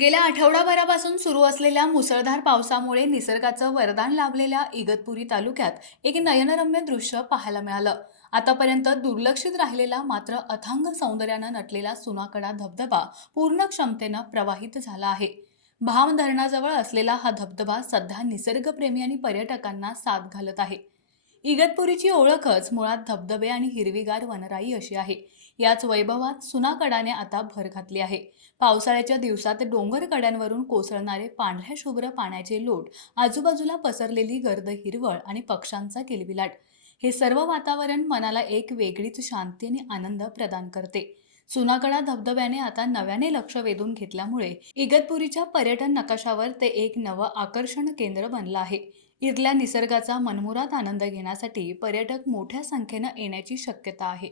गेल्या आठवडाभरापासून सुरू असलेल्या मुसळधार पावसामुळे निसर्गाचं वरदान लाभलेल्या इगतपुरी तालुक्यात एक नयनरम्य दृश्य पाहायला मिळालं. आतापर्यंत दुर्लक्षित राहिलेला मात्र अथांग सौंदर्यानं नटलेला सुनाकडा धबधबा पूर्ण क्षमतेनं प्रवाहित झाला आहे. भाम धरणाजवळ असलेला हा धबधबा सध्या निसर्गप्रेमी आणि पर्यटकांना साथ घालत आहे. इगतपुरीची ओळखच मुळात धबधबे आणि हिरवीगार वनराई अशी आहे. याच वैभवात सुनाकडाने आता भर घातली आहे. पावसाळ्याच्या दिवसात डोंगर कड्यांवरून कोसळणारे पांढऱ्या शुभ्र पाण्याचे लोट आजूबाजूला पसरलेली गर्द हिरवळ आणि पक्ष्यांचा किलबिलाट हे सर्व वातावरण मनाला एक वेगळीच शांती आणि आनंद प्रदान करते. सुनाकडा धबधब्याने आता नव्याने लक्ष वेधून घेतल्यामुळे इगतपुरीच्या पर्यटन नकाशावर ते एक नवं आकर्षण केंद्र बनलं आहे. इथल्या निसर्गाचा मनमुराद आनंद घेण्यासाठी पर्यटक मोठ्या संख्येनं येण्याची शक्यता आहे.